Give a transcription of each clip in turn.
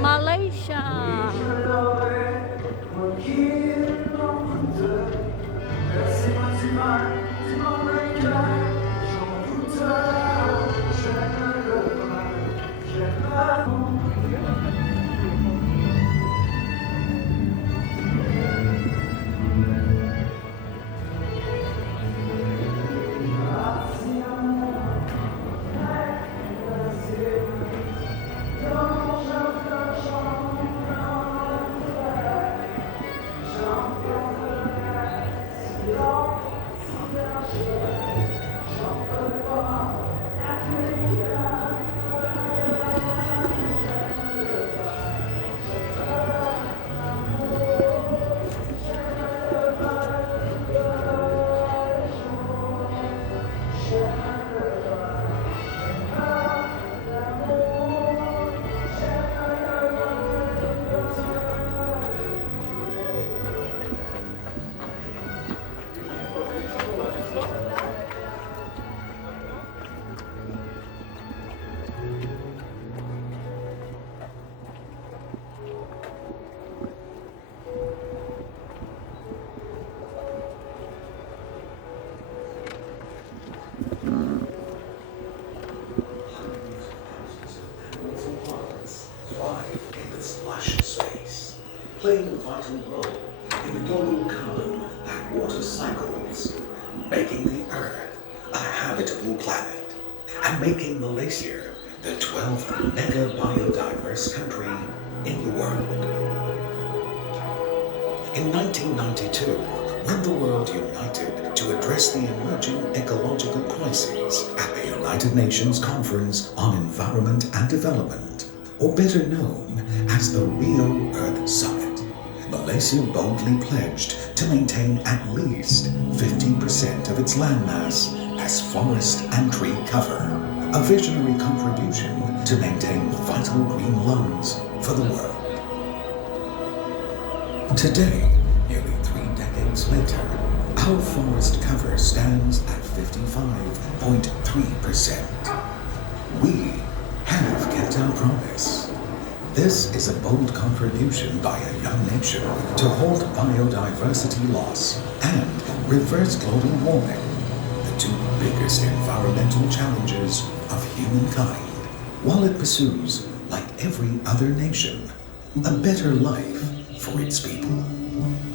Malaysia. Thrive in this lush space, playing a vital role in the global carbon and water cycles, making the Earth a habitable planet, and making Malaysia the 12th mega biodiverse country in the world. In 1992, when the world united to address the emerging ecological crises at the United Nations Conference on Environment and Development, or better known as the Rio Earth Summit, Malaysia boldly pledged to maintain at least 50% of its landmass as forest and tree cover, a visionary contribution to maintain vital green lungs for the world. Today, nearly 3 decades later, our forest cover stands at 55.3%. We have kept our promise. This is a bold contribution by a young nation to halt biodiversity loss and reverse global warming, the 2 biggest environmental challenges of humankind, while it pursues, like every other nation, a better life for its people.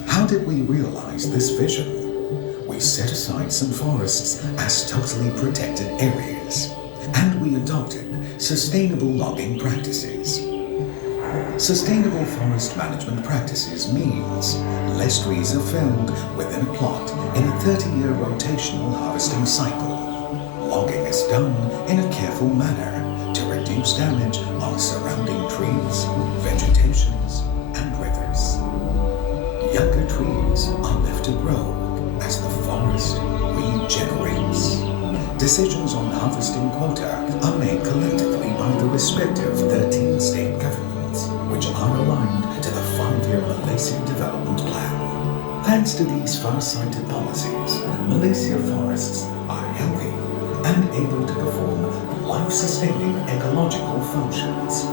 How did we realize this vision? We set aside some forests as totally protected areas, and we adopted sustainable logging practices. Sustainable forest management practices means less trees are felled within a plot in a 30-year rotational harvesting cycle. Logging is done in a careful manner to reduce damage on surrounding trees, vegetations, and rivers. Younger trees are left to grow as the forest regenerates. Decisions on harvesting quota are made collectively by the respective 13 state governments, which are aligned to the 5-year Malaysia Development Plan. Thanks to these far-sighted policies, Malaysia forests are healthy and able to perform life-sustaining ecological functions.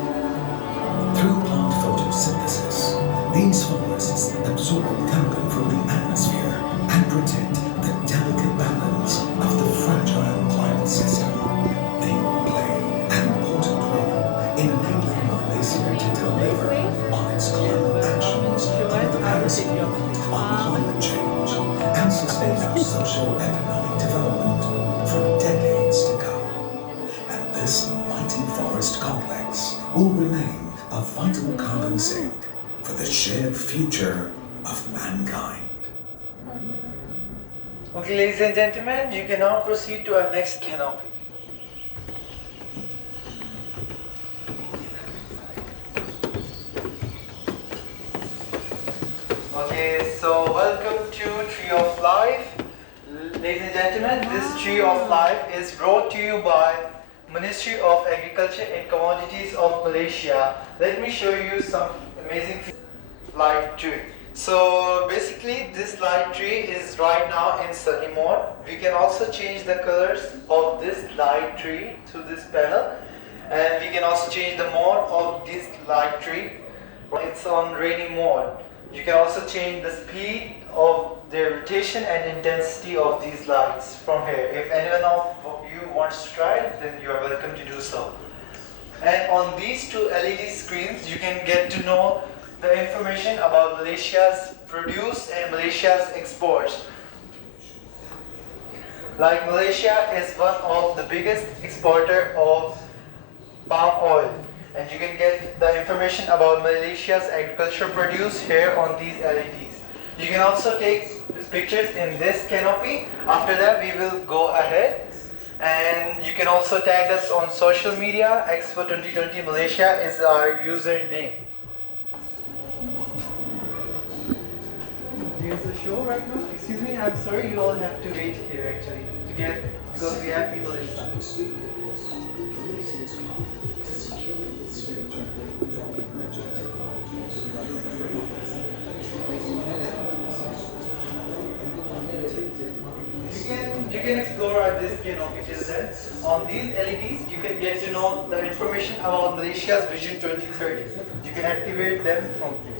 Through plant photosynthesis, these forests absorb carbon from the atmosphere and protect the delicate balance of the fragile climate system. They play an important role in enabling Malaysia to deliver on its climate actions under the Paris Agreement on climate change and sustain our socio-economic development for decades to come. And this mighty forest complex will remain a vital carbon sink for the shared future of mankind. Okay, ladies and gentlemen, you can now proceed to our next canopy. Okay, so welcome to Tree of Life. Ladies and gentlemen, this Tree of Life is brought to you by Ministry of Agriculture and Commodities of Malaysia. Let me show you some amazing things like tree. So basically this light tree is right now in sunny mode. We can also change the colors of this light tree through this panel, and we can also change the mode of this light tree. It's on rainy mode. You can also change the speed of the rotation and intensity of these lights from here. If anyone of you wants to try it, then you are welcome to do so. And on these two LED screens, you can get to know the information about Malaysia's produce and Malaysia's exports. Like Malaysia is one of the biggest exporter of palm oil, and you can get the information about Malaysia's agricultural produce here on these LEDs. You can also take pictures in this canopy. After that, we will go ahead, and you can also tag us on social media. Expo 2020 Malaysia is our username. There's a show right now. Excuse me, I'm sorry, you all have to wait here actually to get, because we have people inside. You can explore this canopy till then. On these LEDs, you can get to know the information about Malaysia's Vision 2030. You can activate them from here.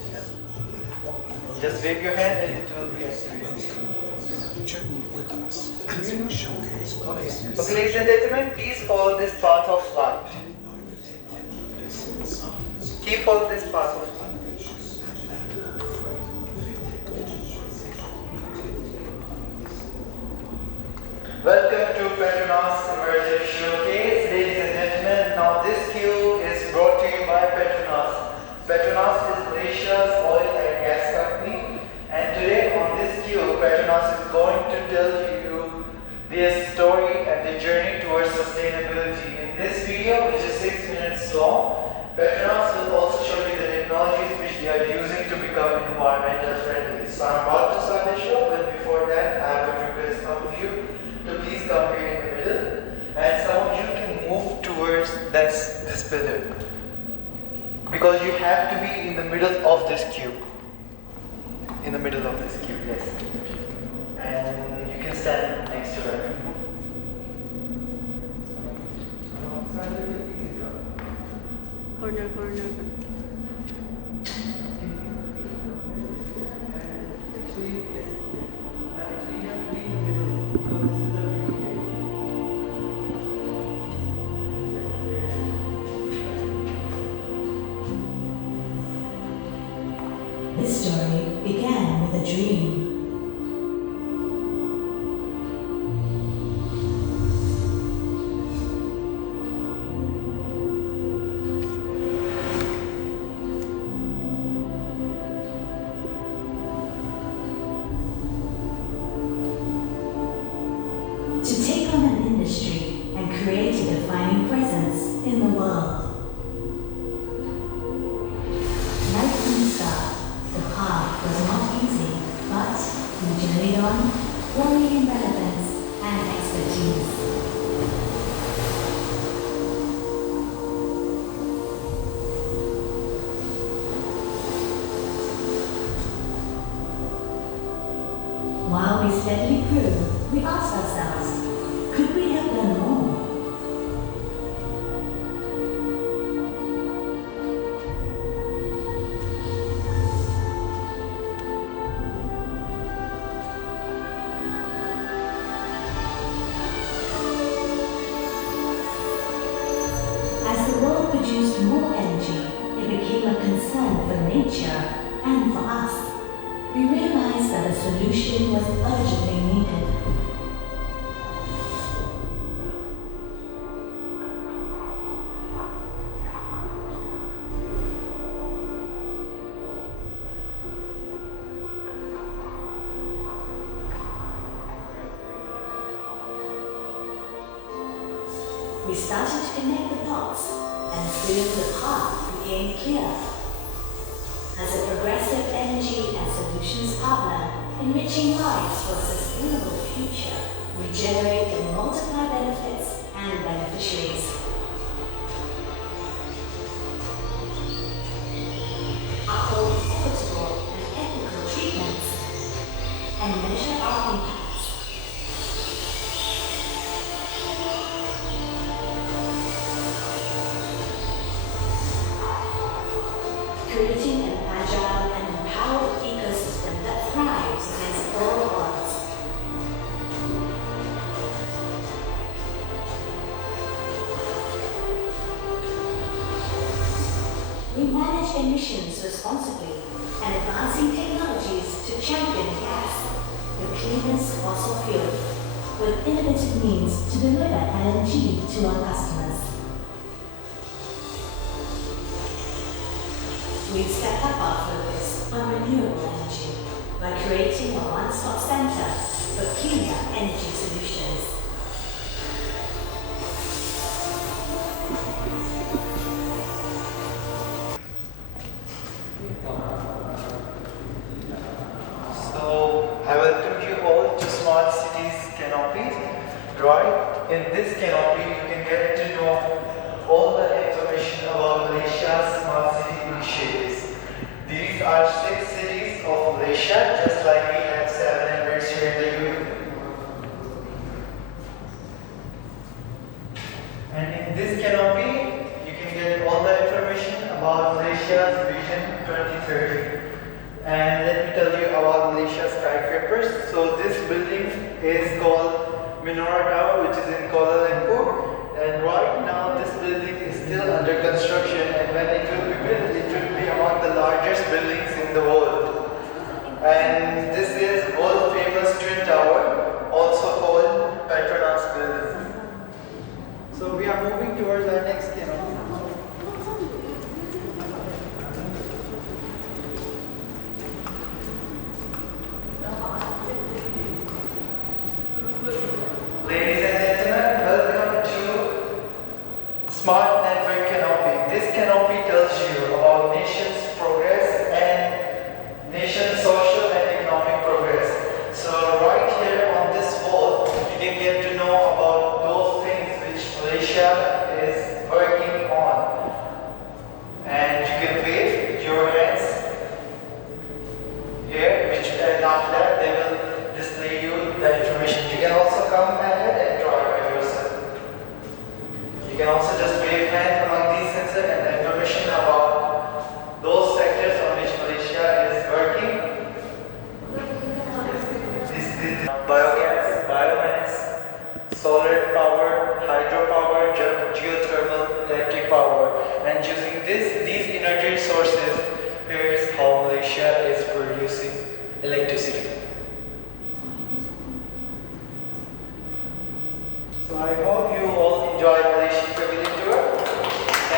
Just wave your hand and it will be activated. Okay, ladies and gentlemen, please follow this path of light. Keep follow this path of light. Welcome to Petronas Emerging Showcase, ladies and gentlemen. Now this cue is brought to you by Petronas. Petronas is Malaysia's oil and gas company, and today on this cue, Petronas is going to tell you their story and the journey towards sustainability. In this video, which is 6 minutes long, Petronas will also show you the technologies which they are using to become environmental friendly. So I'm about to start the show, but before that, I would request some of you to please come here in the middle, and some of you can move towards this pillar, because you have to be in the middle of this cube. In the middle of this cube, yes. And you can stand next to her. Corner. This story began with a dream. To take on an industry and create a defining presence in the world. Right from the start, the path was not easy, but we journeyed on, growing in relevance and expertise. While we steadily grew, we asked ourselves, could we have done more? As the world produced more energy, it became a concern for nature and for us. We realized that a solution was urgently needed. We started to connect the dots, and soon the path became clear. As a progressive energy and solutions partner, enriching lives for a sustainable future, we generate and multiply benefits and beneficiaries. Uphold equitable and ethical emissions responsibly and advancing technologies to champion gas, the cleanest fossil fuel, with innovative means to deliver LNG to our customers. We've stepped up our focus on renewable energy by creating a one-stop center for cleaner energy solutions. So I welcome you all to Smart Cities Canopy. Right? In this canopy, you can get to know all the information about Malaysia's smart city initiatives. These are 6 cities of Malaysia, just like we have 7 emirates here in the UAE. And in this canopy, you can get all the information about Malaysia's Vision 2030. And let me tell you about Malaysia's skyscrapers. So this building is called Menara Tower, which is in Kuala Lumpur. And right now this building is still under construction, and when it will be built, it will be among the largest buildings in the world. And this is world famous Twin Tower, also called Petronas Building. So we are moving towards our next canopy. Ladies and gentlemen, welcome to Smart Network Canopy. This canopy tells you about nation's progress and nation's social and economic progress. So right here on this wall, you can get to know about those things which Malaysia is working on. And you can wave your hands here, which and after that they will display you the information. You can also come ahead and draw it by yourself. You can also just wave hands among these sensors and the information about those sectors on which Malaysia is working. This is biogas, biomass, solar power, hydropower, geothermal, electric power. And using these energy sources, here is how Malaysia is producing electricity. So I hope you all enjoyed